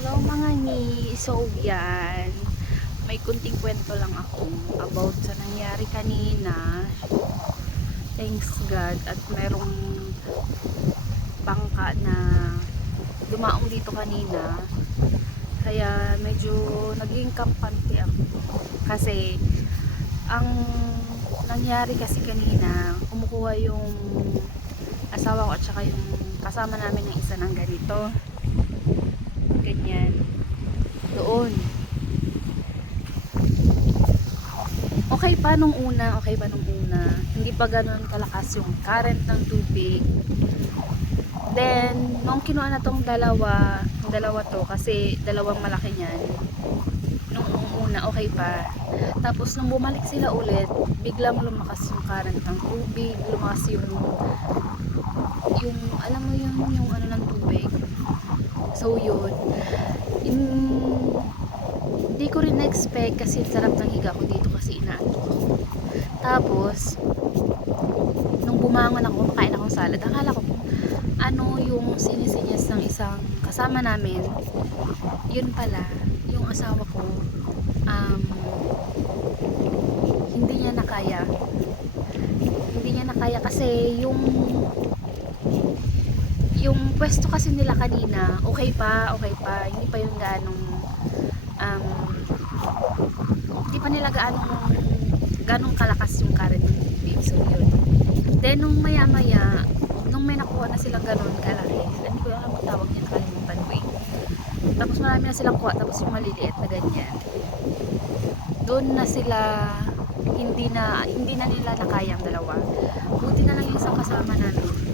Hello mga ni, so yan. May kunting kwento lang ako about sa nangyari kanina. Thanks God at merong bangka na dumaong dito kanina. Kaya medyo naging kampante ako. Kasi ang nangyari kasi kanina, kumukuha yung asawa ko at saka yung kasama namin ng isa ng ganito ganyan. Doon. Okay pa nung una? Okay pa nung una? Hindi pa ganun kalakas yung current ng tubig? Then nung kinuha na tong dalawa dalawa to kasi dalawang malaki niyan nung una okay pa. Tapos nung bumalik sila ulit biglang lumakas yung current ng tubig lumakas yung yung alam mo yung yung ano ng so yun. In, hindi ko rin na-expect kasi sarap ng higa ko dito kasi inaantok ako tapos nung bumangon ako kumakain akong salad akala ko ano yung sinisinyas ng isang kasama namin. Yun pala yung asawa ko um, hindi niya nakaya hindi niya nakaya kasi yung yung pwesto kasi nila kanina, okay pa, okay pa. Hindi pa yung ganong um, hindi pa nila ganong ganong kalakas yung current ng tubig. So yun. Then nung maya maya, nung may nakuha na silang ganon kalaki, hindi ko alam tawag niya, nakalimutan ko eh. Tapos marami na silang kuha, tapos yung maliliit na ganyan. Doon na sila hindi na hindi na nila nakaya dalawa. Buti na lang yung isang kasama namin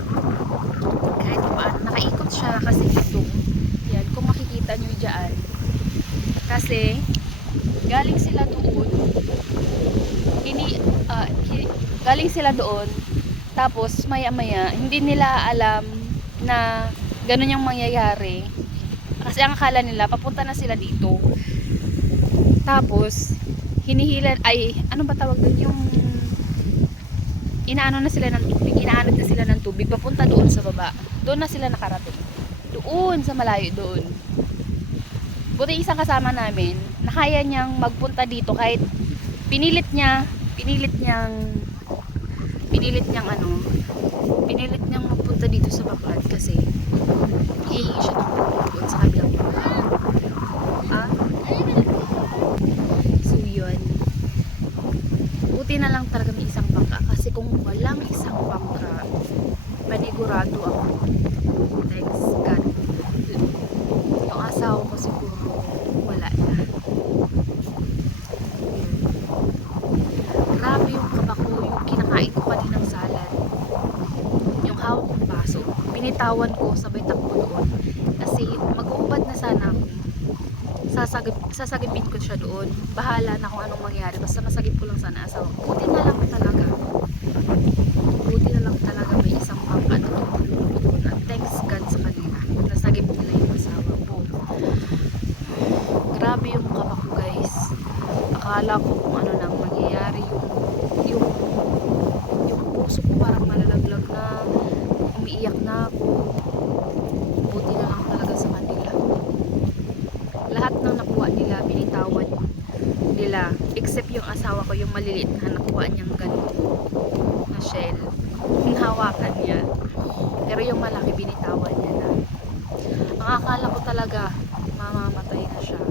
kahit paano nakaikot siya kasi dito yan kung makikita nyo dyan kasi galing sila doon hini, ah, hi- galing sila doon tapos maya maya hindi nila alam na ganun yung mangyayari kasi ang akala nila papunta na sila dito tapos hinihilan ay ano ba tawag doon yung inaano na sila ng tubig, inaanod na sila ng tubig papunta doon sa baba. Doon na sila nakarating. Doon sa malayo doon. Buti isang kasama namin, nakaya niyang magpunta dito kahit pinilit niya, pinilit niyang pinilit niyang ano, pinilit niyang magpunta dito sa Baklad kasi hihingi siya ng doon sa kabilang. Ah? So yun buti na lang talaga may isang bangka kasi kung walang isang bangka panigurado ako thanks God yung asawa ko siguro wala na grabe yung kabako yung kinakain ko kaninang salad yung hawak ng baso binitawan ko sabay takbo doon kasi mag-uubad na sana ako sasagip, sasagipin ko siya doon. Bahala na kung anong mangyari. Basta masagip ko lang sana asawa. Buti na lang talaga. Buti na lang talaga may isang tumulong doon. At thanks God sa kanila. Nasagip nila yung asawa ko. Grabe yung kaba ko guys. Akala ko kung ano nang mangyayari yung yung yung puso ko parang malalaglag na umiiyak na ako. Buti na lang talaga sa kanila lahat ng nakuha nila binitawan nila. Except yung asawa ko yung maliliit na nakuha niyang ganito. Na shell. Hinawakan niya. Pero yung malaki binitawan niya na ang akala ko talaga mamamatay na siya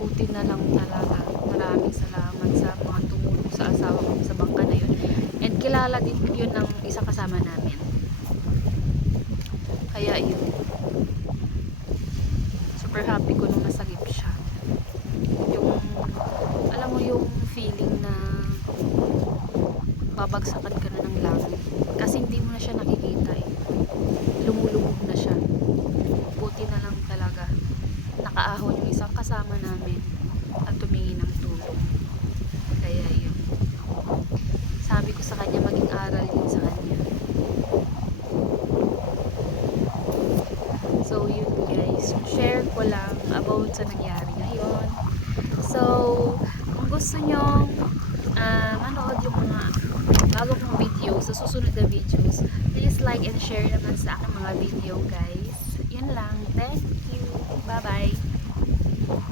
buti na lang talaga maraming salamat sa mga tumulong sa asawa ko sa bangka na yun and kilala din yun ng isa kasama namin kaya yun super happy ko nung nasagip siya. Yung, alam mo yung feeling na babagsakan ka na ng langit. share ko lang about sa nangyari ngayon. So, kung gusto nyo uh, manood yung mga bago kong video sa susunod na videos, please like and share naman sa aking mga video guys. Yun lang. Thank you. Bye-bye.